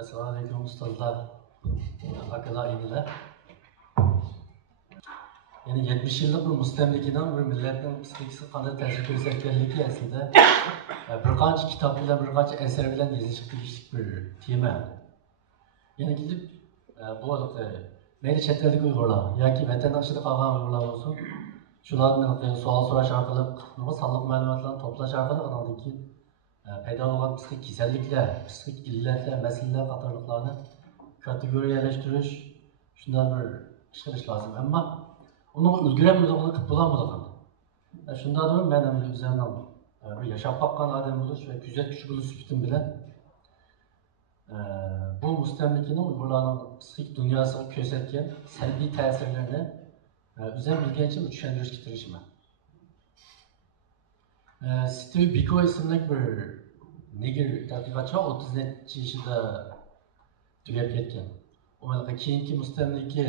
Assalamualaikum ustazlar, akalar, iniler. Yani 70 yıllık bir müstemlekeden bir milletin psikolojisi qanday ta'sir ko'rsatganligi aslida bir qancha kitob bilan, bir qancha asar bilan yozishib tegishli bir tema. Yani gidip bu mayli chet ellik Uyg'urlar yoki vatan ichida qolgan Uyg'urlar bo'lsin, shulardan savol so'rash orqali, sonliq ma'lumotlarni to'plash orqali undan keyin paydo bo'lgan psixik kasalliklar, psixik illatlar, masalalar qatorliqlarni kategoriyalashtirish, shunday bir ish qilish lozim. Ammo uni ulgurmaydigan qilib bo'lolmaydigan. Shundadir men ham o'zimning bir yashab qolgan odam bo'lish va kuzatuvchi bo'lish sifatim bilan bu mustamlikaning Uyg'urlarning psixik dunyosiga ko'rsatgan salbiy ta'sirlarini o'zim bilgancha tushuntirishga tirishaman. Steve Biko ismli bir niger tadqiqotchi 30-yaşında tugab ketgan. Ularga keyingi mustamlika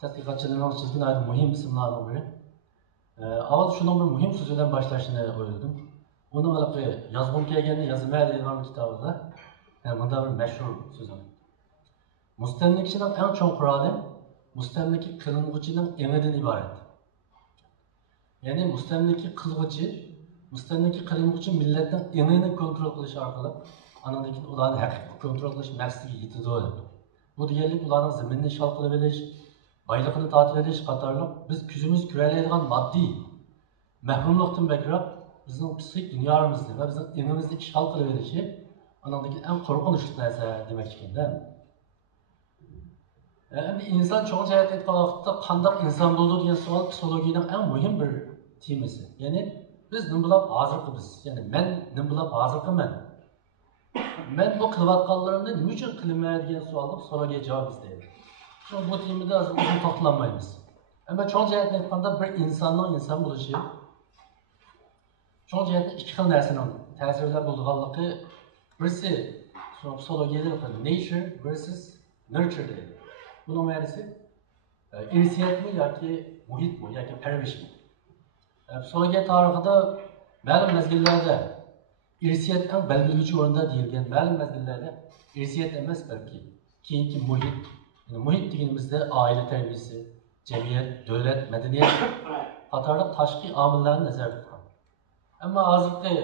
tadqiqotchilarining chizgan muhim ismlardan biri. Avval shunday bir muhim so'z bilan boshlashni o'yladim. Uni mana yozg'im kelganda yozma degan kitobida bunda bir mashhur so'z bor. Mustamlikachining eng chong quroli mustamlika qilinuvchining emidan iborat. Ya'ni mustamlika qilinuvchi millatning emini kontrol qilish orqali andan keyin ularni haqiqiy kontrol qilish maqsadiga yetadi. Bu deganlik ularning zaminni ishg'ol qilib olish, boyligini tortib olish qatorliq biz ko'zimiz ko'rolmaydigan moddiy mahrumlikdan bakroq bizning psixik dunyomizni va bizning emimizni ishg'ol qilib olishi andan keyin eng qo'rqinchli narsa demak ekanda. Endi inson cho'ng jihatda aytgan vaqtda qanday inson bo'ldi degan savol psixologiyaning eng muhim bir temasi. Ya'ni biz nima bilib hozirgi biz, ya'ni men nima bilib hozirgi men bu qilayotganlarimni nima uchun qilaman degan savolga psixologiya javob izlaydi. Çünkü bu temada uzun to'xtalmaymiz. Ama cho'ng jihatdan aytganda bir insonning inson bo'lishi cho'ng jihatda ikki xil narsaning ta'sirlar bo'lganligi, birisi psixologiyada nature versus nurture deydi. Bunun ma'nosi irsiyat mi yoki muhit mi yoki parvarish mi? Psixologiya tarixida ma'lum mezgillarda irsiyat eng belgilovchi o'rinda deyilgan, ma'lum mezgillarda irsiyat emas balki keyingi muhit. Muhit deganimizda oila tarbiyasi, jamiyat, davlat, madaniyat qatorli tashqi omillarni nazarda tutgan. Ammo hozirgi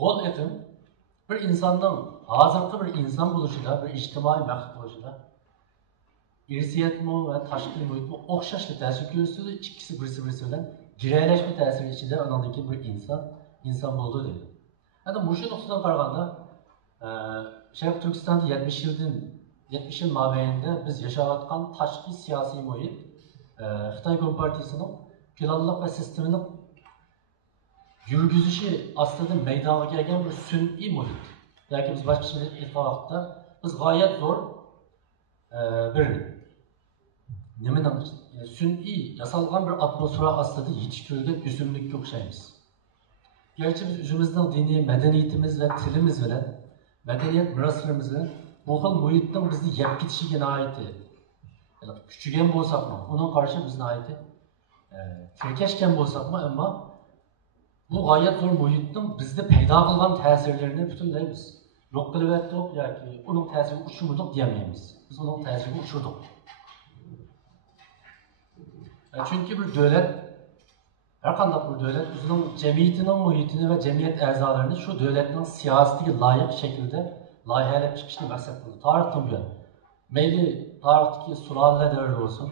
g'ol etim bir insonning hozirgi bir inson bo'lishida, bir ijtimoiy maxluq bo'lishida irsiyatmi va tashqi muhitmi o'xshashli ta'sir ko'rsatadi, ikkisi birisi bilan giralashma ta'siri ichida anandagi bir inson bo'ldi deydi. Endi bu nuqtadan qaraganda Sharq Turkistonda 70 yıl mabeyinde biz yaşayotgan tashqi siyosiy muhit Xitoy Kompartiyasining planliq va sistemini yurgizishi ostida maydonga kelgan bir sun'iy muhit. Yoki biz boshqacha aytgan vaqtda biz g'oyat zo'r bir nimadan sun'iy yasalgan bir atmosfera ostida yetishtirilgan o'simlikka o'xshaymiz. Gerçi biz o'zimizning diniy madaniyatimiz va tilimiz bilan madaniyat miroslarimiz bilan bu xil muhitning bizni yeb ketishiga noiti. Kuchaygan bo'lsakmi, uning qarshi bizni noiti tirkashgan bo'lsakmi, ammo bu g'oyat zo'r muhitning bizda paydo qilgan ta'sirlarini butunlay biz yo'q qilib o'tdik yoki uning ta'siriga uchirmadik deyamaymiz. Biz uning ta'siriga uchirdik. Chunki bir davlat, har qanday bir davlat o'zining jamiyatining muhitini va jamiyat a'zolarini shu davlatning siyosatiga loyiq shaklda loyihalab chiqishni maqsad qildi. Tarixdan buyon. Mayli tarixdagi sulolalar davri bo'lsin.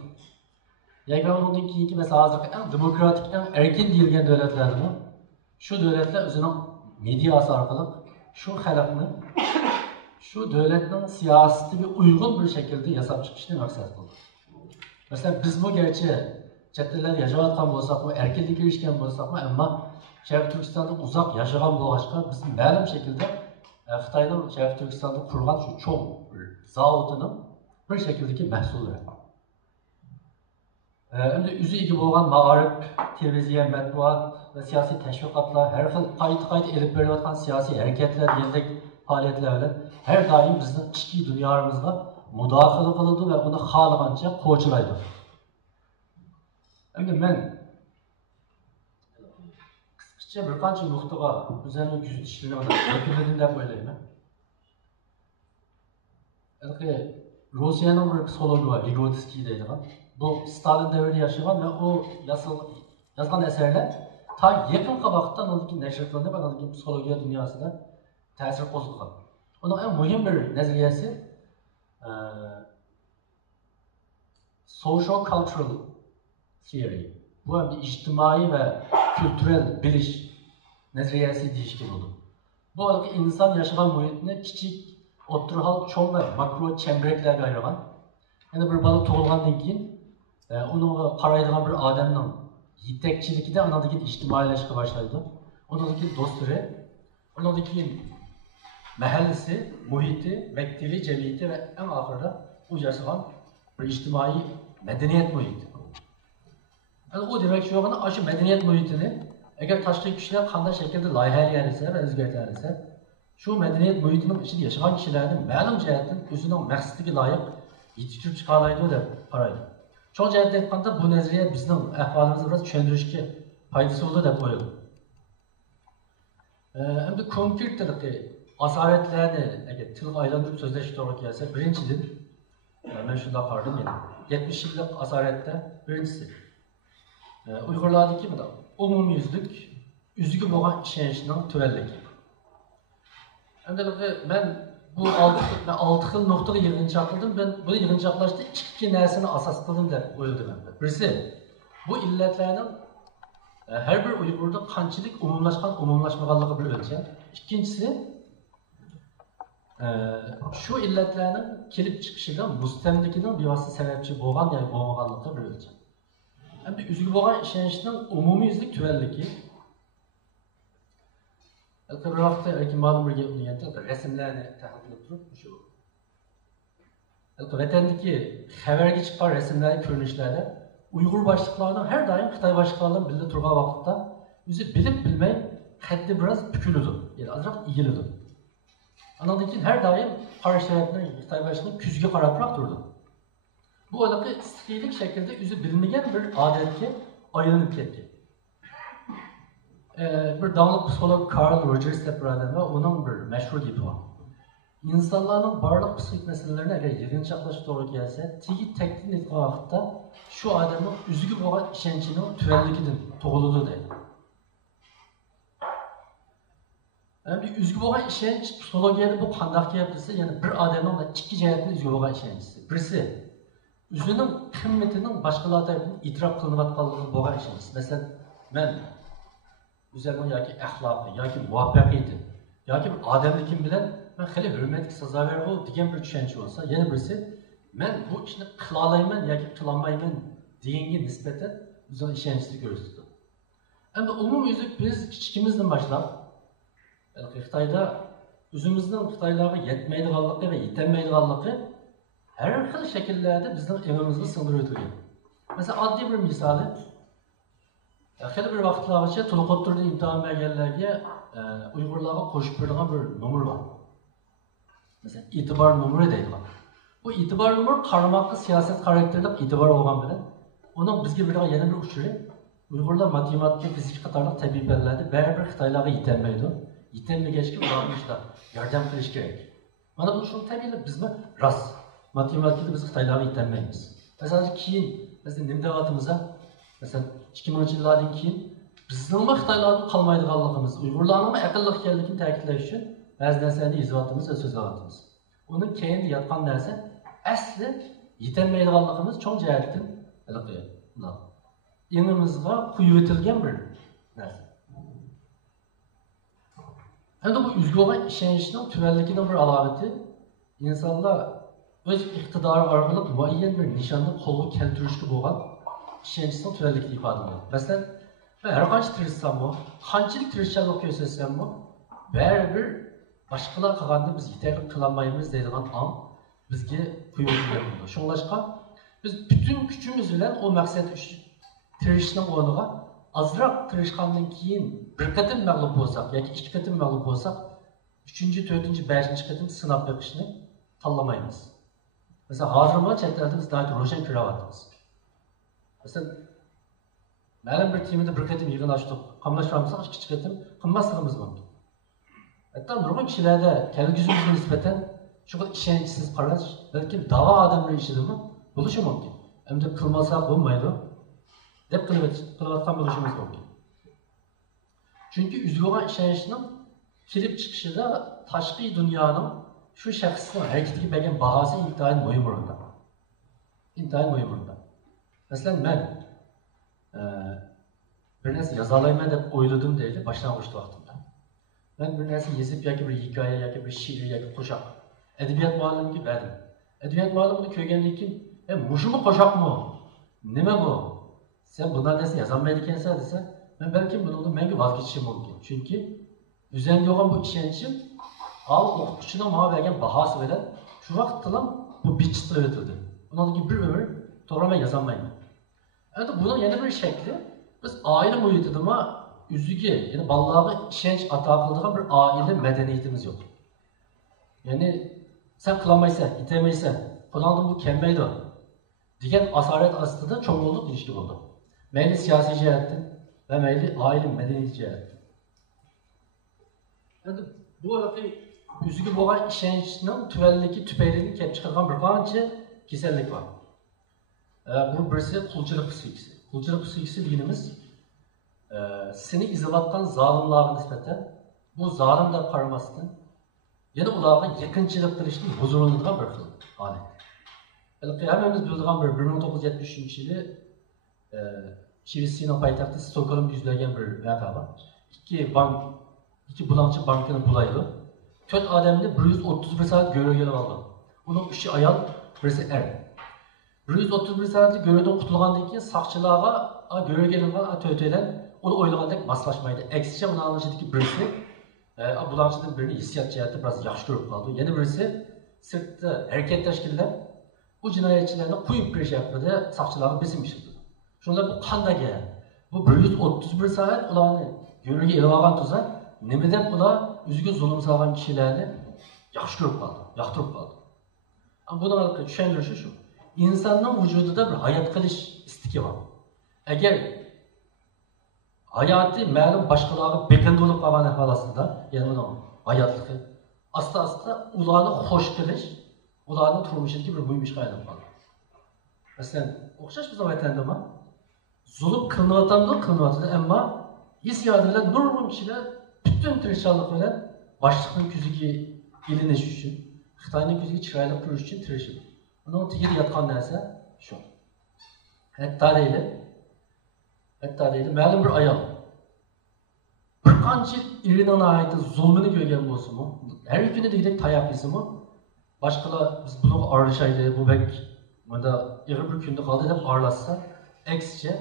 Yoki undan keyingi mesela hozirgi eng demokratik, eng erkin deyilgan davlatlarni shu davlatlar o'zining mediasi orqali shu xalqni shu davlatning siyosatiga uyg'un bir shaklda yasab chiqishni maqsad qildi. Masalan, biz bu gerçi chet ellarda yashayotgan bo'lsak-mu, erkinlikka erishgan bo'lsak-mu, ammo Sharq Turkistonda uzoq yashagan bo'lg'achqa biz ma'lum shaklda Xitoyning Sharq Turkistonda qurgan shu cho'ng zavodining bir shakldagi mahsullari. Endi o'zi ega bo'lgan ma'arif, televiziya, matbuot va siyosiy tashviqotlar, har xil qayta elib berayotgan siyosiy harakatlar degandek faoliyatlar bilan har doim bizning ichki dunyomizga mudofaat qiladi va uni xohlagancha qo'chilaydi. Endi men qisqacha bir qancha nuqtaga o'zimning kuzatishlarni yakunladim deb o'ylayman. Rusya'nın bir psikologu var, Vygotsky deydigan. Bu Stalin devrinde yaşayan ve o yazgan eserler ta yakın vaqtdan ondaki neşr qilinib, ondaki psikologiya dünyasida ta'sir qo'zg'agan. Onun en muhim bir nazariyasi social cultural theory. Bu hem bir ijtimoiy ve kültürel bilish nazariyasi deyishga bo'ladi. Bu inson yashagan muhitni kichik, o'rtahol, cho'ng va makro chamberaklarga ayirgan. Yani bir bola tug'ilgandan keyin unga qaraydigan bir odamning yetakchiligida undan keyin ijtimoiylashishga boshlaydi. Undan keyin do'stlari, undan keyin mahallasi, muhiti, maktabi, jamiyati va eng oxirida u yashagan bir ijtimoiy madaniyat muhiti. Yani o demek şu an aşı medeniyet muhitini eğer tashqi kuchlar qanday shaklda loyihalaysa va o'zgartirsa, şu medeniyet muhitining ichida yashagan kishilarning ma'lum jihatdan o'zining maqsadiga loyiq yetishtirib chiqa oladi deb qaraydi. Cho'ng jihatdan aytganda bu nazariya bizning ahvolimizni biroz tushuntirishga foydasi bo'ladi deb o'ylayman. Endi konkret tilda asoratlarni agar tilga aylantirib so'zlashga to'g'ri kelsa, birinchidan men shunday qaradim, 70 yillik asoratda birinchisi Uyg'urlardagi umumyuzlik o'ziga bo'lgan ishonchning tuvanligi. Endi men bu 6 xil nuqtaga yig'inchoq qildim. Ben bu yig'inchoqlashda ikki narsani asos qildim deb o'yladim. Birisi bu illatlarning har bir Uyg'urda qanchalik umumlashmaganligi bir o'lcham. Ikkinchisi şu illatlarning kelib chiqishiga mustamlikaning bevosita sababchi bo'lgan yoki bo'lmaganligi bir o'lcham. Hem de üzgün olan işençten umumi yüzlük tüvenliki. Elkırrakta erkin malum bir yapılıydı, resimlerini tahakkülüp durup şu. Vatandaki haberge çıkan resimleri, görünüşlerde Uygur başlıklarından her daim Xitay başlıklarından bildi turgan vakitte yüzü bilip bilmey haddi biraz bükülüdü. Yani azıcık iyilüdü. Anladaki her daim karşılarından Xitay başlıklarının küzge karaprak durdu. Bu olarak istihilik şekilde yüzü bilmeyen bir adetki aylanıp gitti. Bir dağlık psikolog Carl Rogers deb bir adam var, onun bir meşhur gibi var. İnsanların barlıq psikolojik meselelerini eğer yığınçaqlaşıp doğru gelse, tegi tektin etken vakitte şu adamın üzgü olan işençinin tüvenlikidir, doğuludur deydi. Yani bir üzgü olan işenç, psikologiyada bu qandaq yapısı, yani bir adamın da iki cihetinde üzgü olan işençisi. Birisi, özünün kıymetinin başkaları tarafından itiraf kılınıvatqanlığı bo'lgan ishimiz. Mesela ben özümün yoki axloqi, yoki muvaffaqiyati, yoki bir odamlikim bilan men xili hurmatga sazovor degan bir tushuncha bo'lsa, yana birisi men bu ishni qila olmayman yoki qila olmayman deganga nisbatan o'zini ishonchni ko'rsatdi. Endi umumyuzlik biz kichikimizdan boshlab Xitoyda o'zimizning Xitoylarga yetmaydiganligi va yetolmaydiganligi her xil şekillerde bizden evimizde sınırı ötürüyor. Mesela adli bir misali, xili bir vaqtlargacha to'liq o'tirdi imtihon berganlarga Uyg'urlarga qo'shib bergan bir nomer var. Mesela itibar nomeri deydigan. Bu itibar nomeri qaramoqqa siyoset xarakterli itibar bo'lgan bilan, uning bizga bergan yana bir uchuri Uyg'urlar matematika, fizik qatorliq tabiiy fanlarda baribir Xitoylarga yetolmaydi. Yetolmagachga ularga yordam qilish kerak. Mana bu shuni tabiiy bizmi rost matematikada biz Xitoylarga yetolmaymiz. Mesela keyin biz nima deyapmiz? Mesela 2000 yillardan keyin bizning Xitoylarga qolmaydiganligimiz, Uyg'urlarning aqlli ekanligini ta'kidlash uchun ba'zi narsalarni yozyapmiz va so'zlayapmiz. Uning keyinda yotgan narsa asli yetolmaydiganligimiz cho'ng jihatdan ingimizga quyib etilgan bir narsa. Endi bu üzgü olan ishonchning tuvanligining bir alomati insonlar öz iqtidori orqali muayyan bir nishonni qo'lga keltirishga bo'lgan ishonchning tuvanligini ifodalaydi. Masalan, men har qancha tirishsammi, qanchalik tirishchanlik ko'rsatsammi, baribir boshqalar qilganda biz yetarli qilolmaymiz deydigan ham bizga quyilgan bo'ladi. Shunlashqa biz butun kuchimiz bilan o maqsad uchun tirishning o'rniga azroq tirishgandan keyin bir qatim mag'lub bo'lsak yoki ikki qatim mag'lub bo'lsak, 3-4, 5-qatim sinab beqishni tanlamaymiz. Mesela hozirmi chet elda biz daha ro'shan ko'ryapmiz. Mesela ma'lum bir temada bir qatim yig'in ochdik, qamlashamisak ikki qatim qilmasligimiz mumkin. Hatto nurg'un kishilarda kelgusimizga nisbatan Şu kadar işençsiz paralar, belki dava adamları işledimi, buluşu mümkün. Hem de kılmasa olmaydı. Dep kılıvatkan buluşumuz mümkün. Çünkü üzgüven işençinin kilip çıkışında taşkı dünyanın şu şahsının hareketki belgen bahası intihayın mühim orunda. İntihayın mühim orunda. Mesela ben bir narsa yazalayman deb o'yladim deydi boshlang'ich vaqtimda. Ben bir narsa yezib yoki bir hikoya yoki bir she'r yoki qo'shiq adabiyot muallimiga berdim. Adabiyot muallimini ko'rgandan keyin, "Mushumi qo'shiqmi? Nima bu? Sen bundan narsa yozolmaydi ekansan" desa, men balkim bundan menga voz kechishim mumkin. Chunki o'zimga bo'lgan bu ishonchim al o'qituvchining menga bergan bahosi bilan shu vaqtda bu bichitib o'tildi. Bundan keyin bir umr to'g'ri men yozolmayman. Endi buning yana bir shakli biz aile muhitida üzüge, yani balaga ishonch ato qiladigan bir aile madaniyatimiz yo'q. Ya'ni sen qilolmaysan, itamaysan, qo'lingdan bu kelmaydi degan asorat ostida cho'ng bo'lib ilishki bo'ldi. Mayli siyosiy jihatdan va mayli aile madaniyat jihatdan. Endi bu üzüge bo'lgan ishonchning tuvanligi tufaylidan kelib chiqargan bir qancha kasallik bor. Bu birisi qulchilik psixikasi. Qulchilik psixikasi deganimiz seni izlayotgan zolimlarga nisbatan bu zolimlar qaramasdan yana ularga yaqinchilik qilishni huzurinadigan bir xil holat. Hammamiz biladigan bir 1973-yili Shvetsiyaning poytaxti Stokgolmda yuz bergan bir voqea bor. İki bulanchi bankini bulaydi. 4 odamni 131 soat görevga oldi. Uning 3'i ayol, birisi er. 131 saatlik görevden qutulgandan keyin saqchilarga görevga kelingan to'yto'ylar onu o'ylagandek maslashmaydi. Aksicha uni anglashadiki birisi bulanchidan birini hissiyot jihatda biroz yaxshi ko'rib qoldi. Yana birisi sirtda harakat tashkillab bu jinoyatchilarni qo'yib berish haqida saqchilarga besim ishlatdi. Shunda bu qanday gap? Bu 131 soat ularni görevga elib olgan tuzak nima deb ular o'ziga zulm solgan kishilarni yaxshi ko'rib qoldi, yoqtirib qoldi. Buni tushundirishi shu. İnsanın vücudunda bir hayat qilish istiki var. Eğer hayatı ma'lum boshqalarga bekind bo'lib qolgan holatida, ya'ni uni hayotligi asta ularni xush qilish, ularning turmushidagi bir muhim ishga aylanib qoldi. Masalan, o'xshash biz aytgandimi? Zulm qilinayotganda, ammo hissiyoti bilan nurg'un kishilar butun tirishchilik bilan boshliqning ko'ziga ilinish uchun, Xitoyning ko'ziga chiroyli ko'rish uchun tirishadi. Onun tigir yatkan narsa şu. Hatta değil, ma'lum bir ayol. Bir qancha irining ait zulmini ko'rgan bo'lsa-mu, har kuni degidek tayoq yesa-mu, boshqalar biz buni aralashaydi, bu bek bunda ig'ir bir kunda qoldi deb aralashsa, aksicha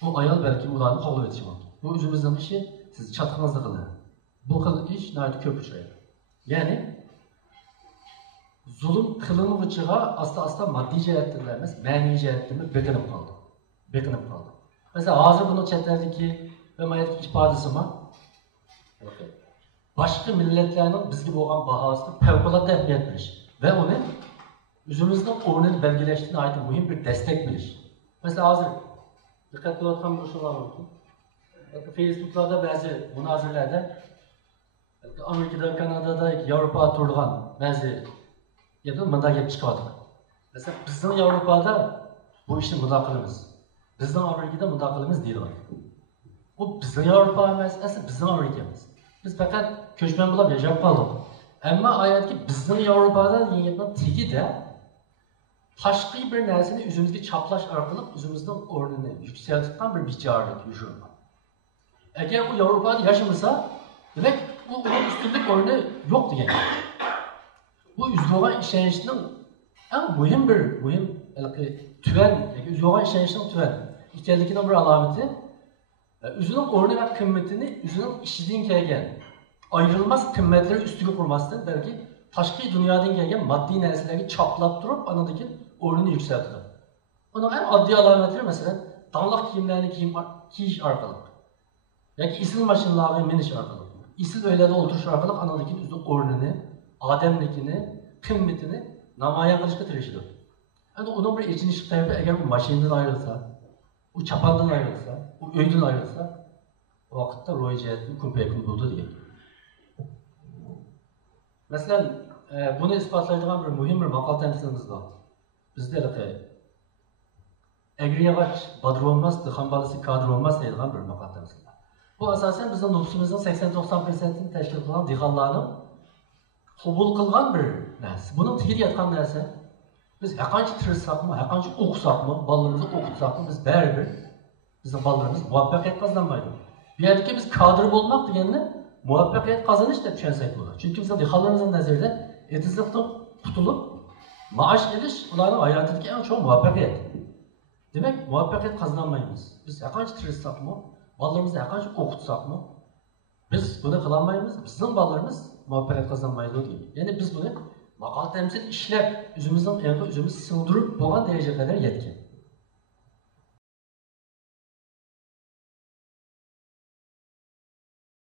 bu ayol balki ularni qo'llab o'tishi mumkin. Bu o'zimizning ishi, siz chatqingizni qiling. Bu xil ish nayt ko'p uchraydi. Ya'ni zulm qilinuvchiga asta moddiy jihatdan emas, ma'naviy jihatdan bekinib qoldi. Mesela hozir buni chetlardagi va mayatlik ifodasimi boshqa millatlarning bizga bo'lgan bahosini favqulodda ahamiyat berish va uni o'zimizning o'rnini belgilashdan ait muhim bir destek bilish. Mesela hozir diqqat qilayotgan bo'lsangiz mumkin. Facebook'larda ba'zi munozirlarda Amerikada, Kanadada, Yevropada turgan ba'zi yapıp mındak yapıp çıkarttık. Mesela bizden Avrupa'da bu işin mındakılımız. Bizden Amerika'da mındakılımız değil var. Bu bizden Avrupa meselesi bizden Amerika'mız. Biz fakat köşmen bulup yaşayıp kaldık. Ama ayetki bizden Avrupa'da yiyetmen teki de başka bir nersini üzümüzdeki çaplaş arkalıp üzümüzden oranını yükseltikten bir biçarlık yürüyor. Eğer bu Avrupa'da yaşamırsa demek bu onun üstünlük oranı yok diye. Bu üzgüven işençinin en mühim tüven, üzgüven işençinin tüven. İkildikinin bir alameti, üzünün oranı ve kıymetini, üzünün işlediğin kelgen, ayrılmaz kıymetleri üstüne kurmasından belki başka dünyadan gelgen maddi nesneleri çaplap durup anadaki oranını yükseltir. Onun en adli alametleri mesela danlak giyimlerini giyiş arkalık. Yani isil maşinlarını miniş arkalık. İsil öyle de oturuş arkalık anadaki üzünün oranını, ademlikini, kıymetini namaya kılışka tirişidir. Yani onun bir içinişlik tarafı eğer bu maşinden ayrılsa, bu çapandan ayrılsa, bu öyden ayrılsa, o vakitte roy cihetini kumpa yakın buldu diye. Mesela bunu ispatlaydigan bir muhim bir maqal temsilimiz var. Bizde egri yağaç badır olmaz, dıxan balısı kadir olmaz deyilgan bir maqal temsil var. Bu asasen bizim nüfusumuzun 80-90%'ini teşkil kılan dixanlarning qabul qilgan bir narsa. Bunun tiri yatgan narsa. Biz qancha tirishsakmi, qancha o'qisakmi, bolalarimizni o'qitsakmi, biz baribir bizning bolalarimiz muvaffaqiyat qozonmaydi. Bu yerdagi biz kadr bo'lmoq deganni muvaffaqiyat qozonish deb tushunsak bo'ladi. Chunki bizning dehqonlarimizning nazarida etizlikdan qutulib maash olish ularning hayotidagi eng cho'ng muvaffaqiyat. Demak, muvaffaqiyat qozonmaymiz. Biz qancha tirishsakmi, bolalarimizni qancha o'qitsakmi, biz buni qilolmaymiz. Bizning bolalarimiz muvaffaqiyat qozonmaydi deydi. Ya'ni biz buni maqal temsil ishlab, o'zimizning o'zimiz singdirib bo'lgan darajaga qadar yetgan.